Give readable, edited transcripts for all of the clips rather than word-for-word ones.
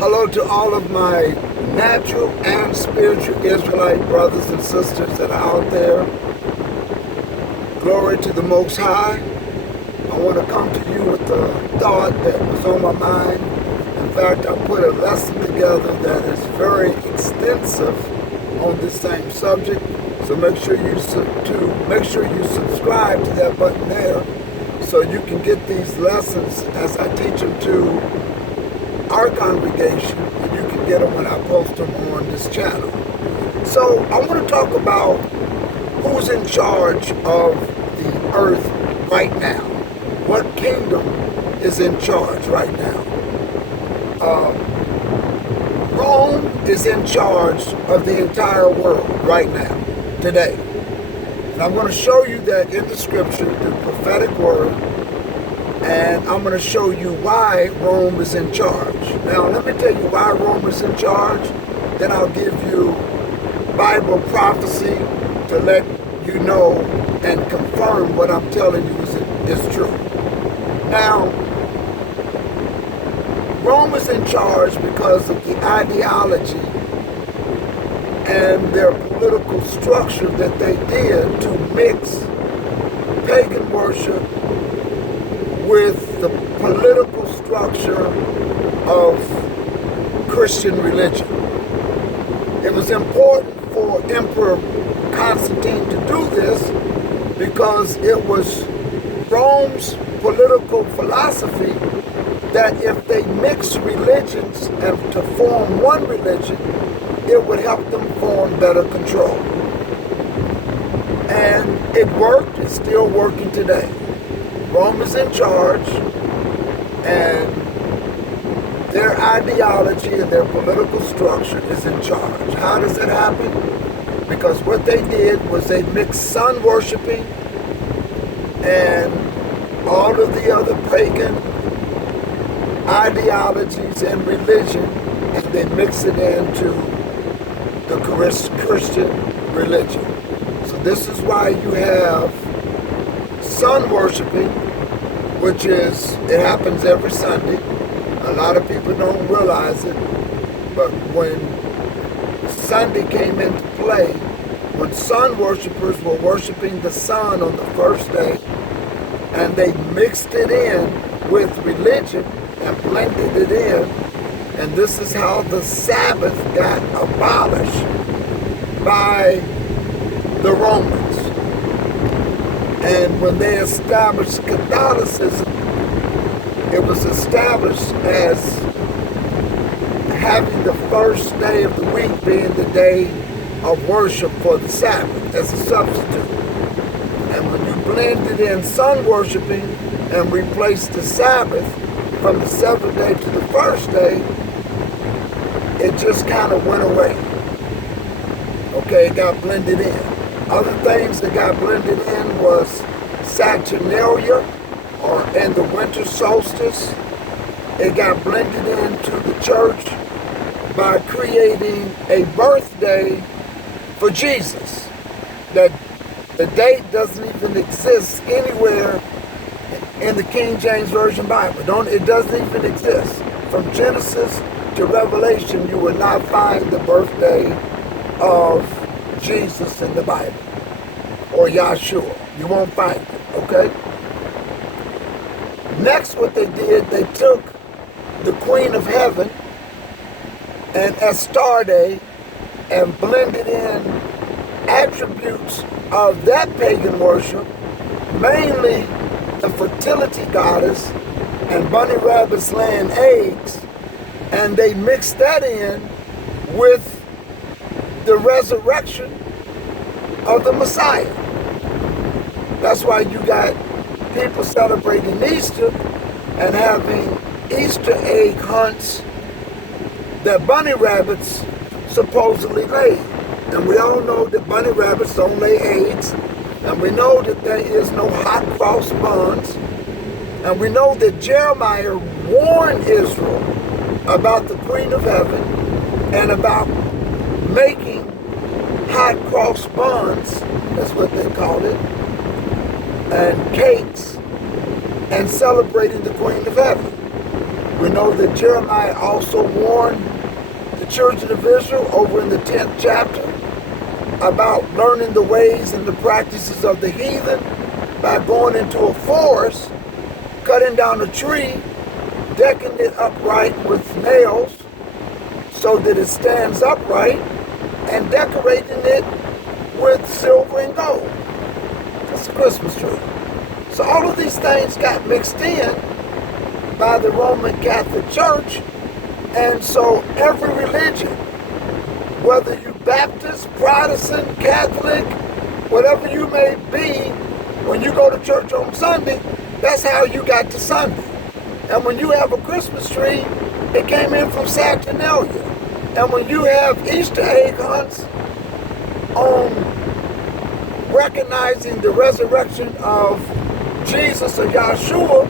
Hello to all of my natural and spiritual Israelite brothers and sisters that are out there. Glory to the Most High. I want to come to you with a thought that was on my mind. In fact, I put a lesson together that is very extensive on this same subject. So make sure you subscribe to that button there, so you can get these lessons as I teach them to our congregation, and you can get them when I post them on this channel. So I want to talk about who's in charge of the earth right now. What kingdom is in charge right now? Rome is in charge of the entire world right now, today. And I'm going to show you that in the scripture, the prophetic word, and I'm going to show you why Rome is in charge. Now, let me tell you why Rome is in charge. Then I'll give you Bible prophecy to let you know and confirm what I'm telling you is true. Now, Rome is in charge because of the ideology and their political structure that they did to mix pagan worship with the political structure of Christian religion. It was important for Emperor Constantine to do this because it was Rome's political philosophy that if they mixed religions and to form one religion, it would help them form better control. And it worked. It's still working today. Rome is in charge, and their ideology and their political structure is in charge. How does it happen? Because what they did was they mixed sun worshiping and all of the other pagan ideologies and religion, and they mixed it into the Christian religion. So this is why you have sun worshiping, which it happens every Sunday. A lot of people don't realize it, but when Sunday came into play, when sun worshipers were worshiping the sun on the first day, and they mixed it in with religion and blended it in, and this is how the Sabbath got abolished by the Romans. And when they established Catholicism, it was established as having the first day of the week being the day of worship for the Sabbath as a substitute. And when you blended in sun worshiping and replaced the Sabbath from the seventh day to the first day, it just kind of went away. Okay, it got blended in. Other things that got blended in was Saturnalia, or in the winter solstice. It got blended into the church by creating a birthday for Jesus. That the date doesn't even exist anywhere in the King James Version Bible. It doesn't even exist. From Genesis to Revelation, you will not find the birthday of Jesus in the Bible, or Yahshua. You won't find it, okay? Next, what they did, they took the Queen of Heaven and Astarte and blended in attributes of that pagan worship, mainly the fertility goddess and bunny rabbits laying eggs, and they mixed that in with the resurrection of the Messiah. That's why you got people celebrating Easter and having Easter egg hunts that bunny rabbits supposedly lay. And we all know that bunny rabbits don't lay eggs. And we know that there is no hot cross buns. And we know that Jeremiah warned Israel about the Queen of Heaven and about making hot cross buns, that's what they called it, and cakes, and celebrating the Queen of Heaven. We know that Jeremiah also warned the children of Israel over in the 10th chapter about learning the ways and the practices of the heathen by going into a forest, cutting down a tree, decking it upright with nails so that it stands upright, and decorating it with silver and gold. That's a Christmas tree. So all of these things got mixed in by the Roman Catholic Church, and so every religion, whether you Baptist, Protestant, Catholic, whatever you may be, when you go to church on Sunday, that's how you got to Sunday. And when you have a Christmas tree, it came in from Saturnalia. And when you have Easter egg hunts on recognizing the resurrection of Jesus or Yahshua,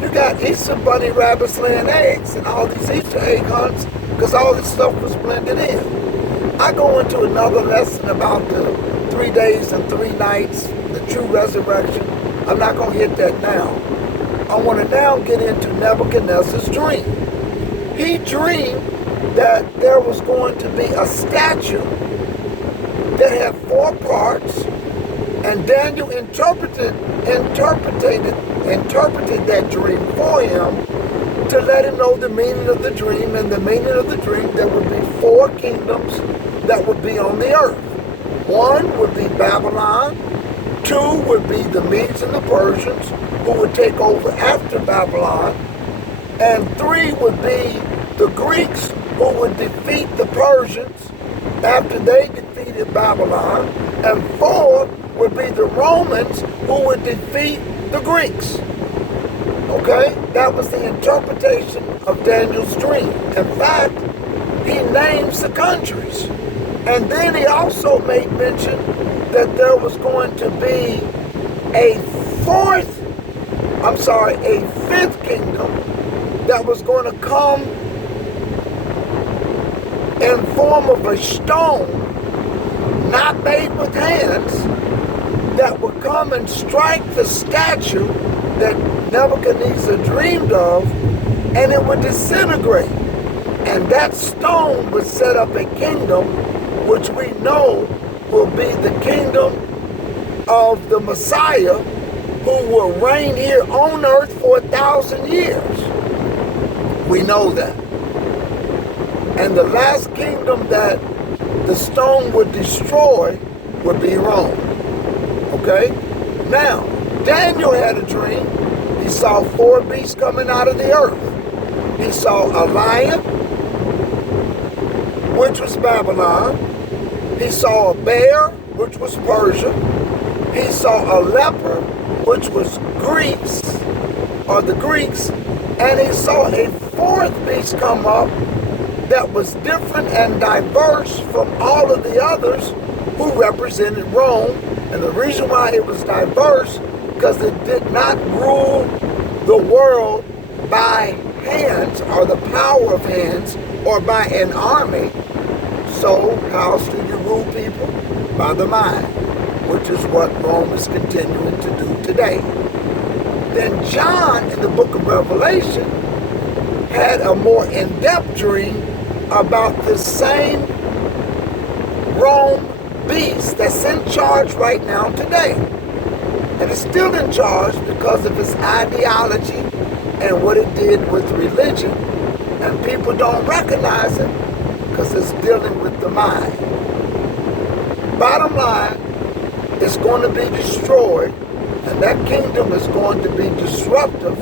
you got Easter bunny rabbits laying eggs and all these Easter egg hunts because all this stuff was blended in. I go into another lesson about the 3 days and 3 nights, the true resurrection. I'm not going to hit that now. I want to now get into Nebuchadnezzar's dream. He dreamed that there was going to be a statue that had 4 parts, and Daniel interpreted that dream for him to let him know the meaning of the dream. And the meaning of the dream, there would be 4 kingdoms that would be on the earth. 1 would be Babylon, 2 would be the Medes and the Persians, who would take over after Babylon, and 3 would be the Greeks, who would defeat the Persians after they defeated Babylon, and 4 would be the Romans, who would defeat the Greeks. Okay? That was the interpretation of Daniel's dream. In fact, he names the countries. And then he also made mention that there was going to be a 5th kingdom that was going to come in form of a stone, not made with hands, that would come and strike the statue that Nebuchadnezzar dreamed of, and it would disintegrate. And that stone would set up a kingdom which we know will be the kingdom of the Messiah, who will reign here on earth for 1,000 years. We know that. And the last kingdom that the stone would destroy would be Rome. Okay? Now, Daniel had a dream. He saw 4 beasts coming out of the earth. He saw a lion, which was Babylon. He saw a bear, which was Persia. He saw a leopard, which was Greeks, or the Greeks. And he saw a 4th beast come up that was different and diverse from all of the others who represented Rome. And the reason why it was diverse, because it did not rule the world by hands or the power of hands or by an army. So how else do you rule people? By the mind, which is what Rome is continuing to do today. Then John, in the book of Revelation, had a more in-depth dream about the same Rome beast that's in charge right now today. And it's still in charge because of its ideology and what it did with religion. And people don't recognize it because it's dealing with the mind. Bottom line, it's going to be destroyed, and that kingdom is going to be disruptive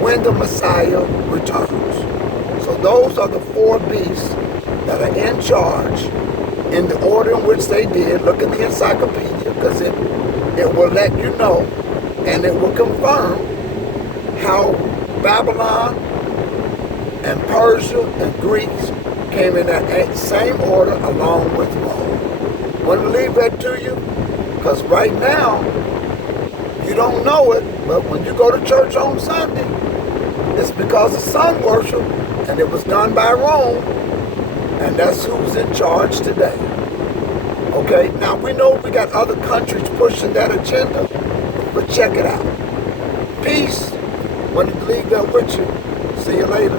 when the Messiah returns. So those are the 4 beasts that are in charge in the order in which they did. Look at the encyclopedia, because it will let you know, and it will confirm how Babylon and Persia and Greeks came in that same order along with Rome. I want to leave that to you, because right now, you don't know it, but when you go to church on Sunday, it's because of sun worship, and it was done by Rome, and that's who's in charge today. Okay, now we know we got other countries pushing that agenda, but check it out. Peace. Wanted to leave that with you. See you later.